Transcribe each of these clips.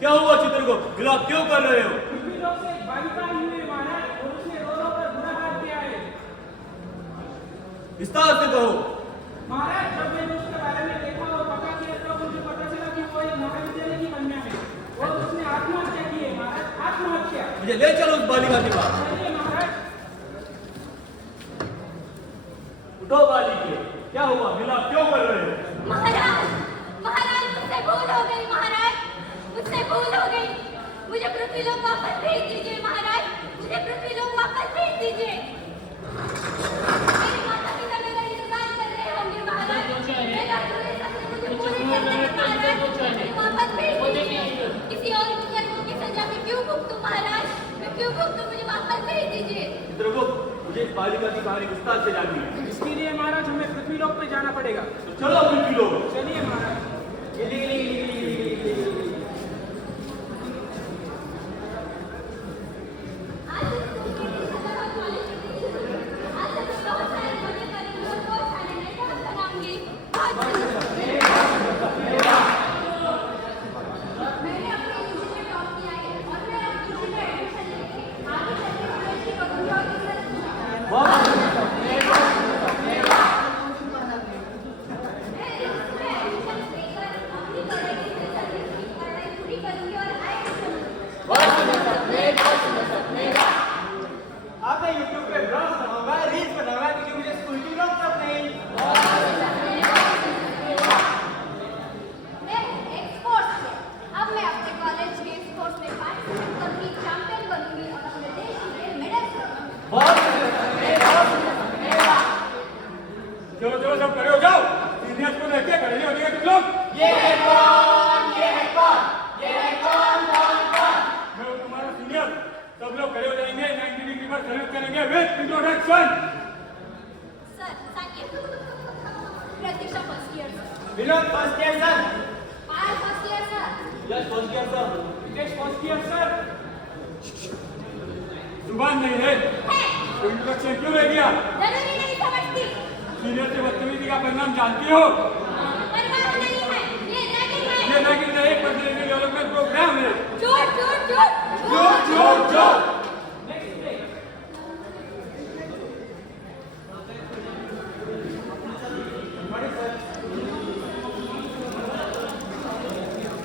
क्या हुआ चित्रगुप्त? विलाप क्यों कर रहे हो? पृथ्वी लोक से एक बालिका आई हुई है महाराज, और उसने रो रो कर बुरा हाल किया है। विस्तार से कहो। महाराज, जब मैंने उसके बारे में देखा और पता किया तो मुझे पता चला कि वो एक महाविद्यालय की कन्या है और उसने आत्महत्या की है महाराज, आत्महत्या। मुझे ले चलो उस बालिका के पास। चलिए महाराज। उठो बालिके, क्या हुआ? विलाप क्यों कर रहे हो? महाराज, महाराज मुझसे भूल हो गई महाराज, मुझसे भूल हो गई। मुझे पृथ्वीलोक वापस भेज दीजिए महाराज, मुझे पृथ्वीलोक वापस भेज दीजिए। मेरे माता पिता मेरा इंतजार कर रहे होंगे महाराज। मेरा पूरे सपने मुझे पूरे करने हैं महाराज, मुझे वापस भेज दीजिए। किसी और कर्मों की सजा में क्यों भुगतूं महाराज, मैं क्यों भुगतूं? मुझे वापस भेज दीजिए। चित्रगुप्त, मुझे इस बालिका की कहानी विस्तार से जाननी है। इसके लिए महाराज हमें पृथ्वीलोक पे जाना पड़ेगा। तो चलो पृथ्वीलोक। चलिए महाराज। आज मेरी सजा का कॉलेज नहीं हुई। आज मैं बहुत सारे मजे करूंगी और बहुत सारे नए ढंग बनाऊंगी। मैंने अपने यूजी में टॉप किया है और मैं अब यूजी में एडमिशन लेके आगे चलकर पीएचडी करूंगी और रिसर्च आपने यूट्यूब पे ब्लॉग्स बनाऊंगा, रील्स बनाऊंगा, क्योंकि मुझे स्कूल की नोट्स सब नहीं। मैं एक स्पोर्ट्स में अब मैं अपने कॉलेज के स्पोर्ट्स में पार्टिसिपेट करूंगी, चैंपियन बनूंगी और अपने देश के लिए मेडल करूंगी। चलो चलो सब खड़े हो जाओ। सीनियर्स को लेके खड़े नहीं होने तुम लोग। ये है कौन? ये है कौन? ये है कौन कौन कौन? मैं हूँ तुम्हारा सीनियर। सब लोग खड़े हो जाएंगे, 90 डिग्री पर सैल्यूट करेंगे with introduction. Sir, Saqib, Pratiksha first year sir, Vinod first year sir. Payal first year sir, yes first year sir. Videsh first year sir. जुबान नहीं है तो इंट्रोडक्शन क्यों ले दिया? जरूरी नहीं समझती। सीनियर से बदतमीजी का परिणाम जानती हो? परवाह नहीं है, ये रैगिंग है। ये लेकिन एक पर्सनैलिटी डेवलपमेंट प्रोग्राम है। झूठ झूठ झूठ झूठ झूठ झूठ।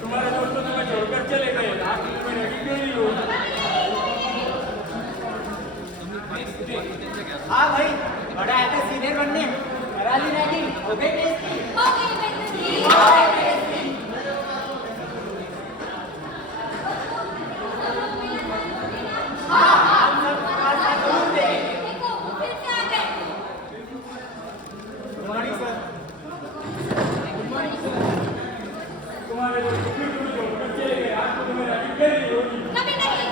तुम्हारे दोस्त तो तुम्हें छोड़कर चले गए, आखिर तुम्हें रैगिंग क्यों नहीं हुई? हाँ भाई, बड़ा है तो सीनियर बनने करा ली रैगिंग, हो गई टेस्टी। हो गई बेइज्जती। देखो, वो फिर से आ गए। Good morning sir. तुम्हारे दोस्त तो फिर तुम्हें छोड़कर चले गए, आज तो तुम्हें रैगिंग क्यों नहीं होगी? कभी नहीं।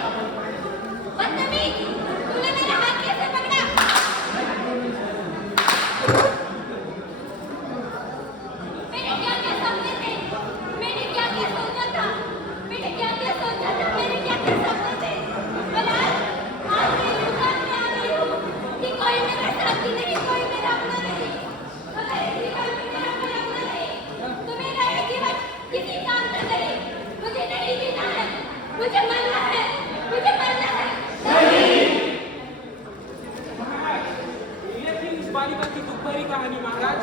बदतमीज, तूने मेरा हाथ कैसे पकड़ा? मैंने क्या क्या सपने थे, मैंने क्या क्या सोचा था, मैंने क्या क्या सोचा था, मैंने क्या क्या सपने थे। पर आज मैं इस बात में आ गई हूँ कि कोई मेरा साथी नहीं, कोई मेरा अपना नहीं। अगर इस जीवन में मेरा कोई अपना नहीं, तो मेरा ये जीवन किसी काम का नहीं। मुझे नहीं जीना है, मुझे मरना है, मुझे मरना है। महाराज, ये थी इस बालिका की दुख भरी कहानी महाराज।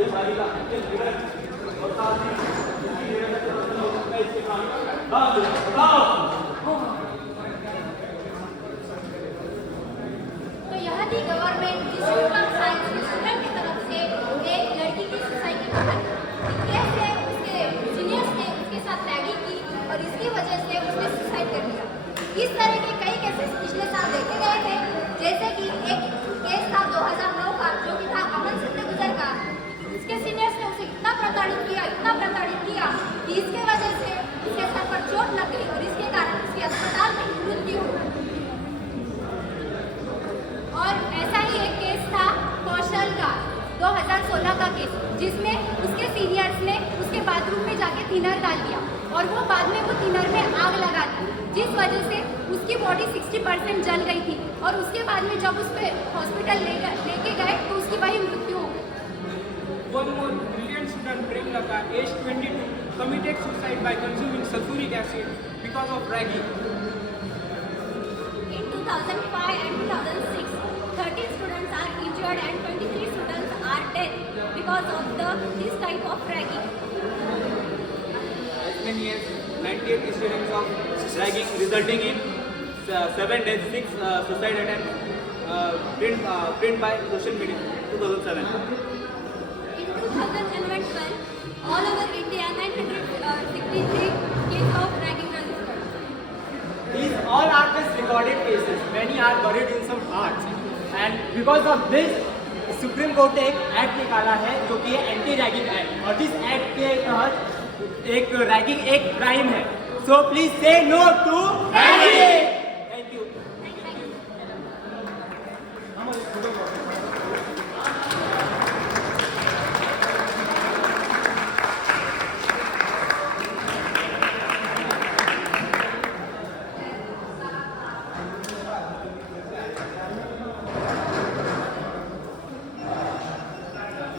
ये बालिका के जीवन और साथ ही इसकी निरंतर मैं इसके काम बताओ। तो यह थी गवर्नमेंट इंस्टीट्यूट ऑफ साइंस के स्टूडेंट की तरफ से एक लड़की की सुसाइड की कहानी। कैसे उसके सीनियर्स ने उसके साथ रैगिंग की और इसकी वजह से उसने सुसाइड कर लिया। इस तरह के कई केसेस पिछले साल देखे गए थे, जैसे कि एक केस था 2009 का, जो कि था अमन सिंह गुजर का। उसके सीनियर्स ने उसे इतना प्रताड़ित किया कि इसके वजह से उसके सर पर चोट लग गई और इसके कारण उसकी अस्पताल में मृत्यु हो गई। और ऐसा ही एक केस था कौशल का, 2016 का केस, जिसमें उसके सीनियर्स ने उसके बाथरूम में जाके थिनर डाल दिया और वो बाद में वो थिनर में आग लगा दी, जिस वजह से उसकी बॉडी 60% जल गई थी। और उसके बाद में जब उस पे हॉस्पिटल लेके गए तो उसकी वही मृत्यु हो गई। One more brilliant student, Premlata, aged 22, committed suicide by consuming sulfuric acid because of ragging. In 2005 and 2006, 13 students are injured and 23 students are dead because of this type of ragging. As many as 98 incidents of ragging resulting in 7 deaths, 6 suicide attempts print by social media 2007. In 2012, all over India, 963 cases of ragging registered. These all are just recorded cases. Many are buried in some hearts. And because of this, supreme court ने एक act निकाला है जो कि anti ragging act, और जिस act के तहत एक रैगिंग एक क्राइम है. सो प्लीज से नो टू रैगिंग.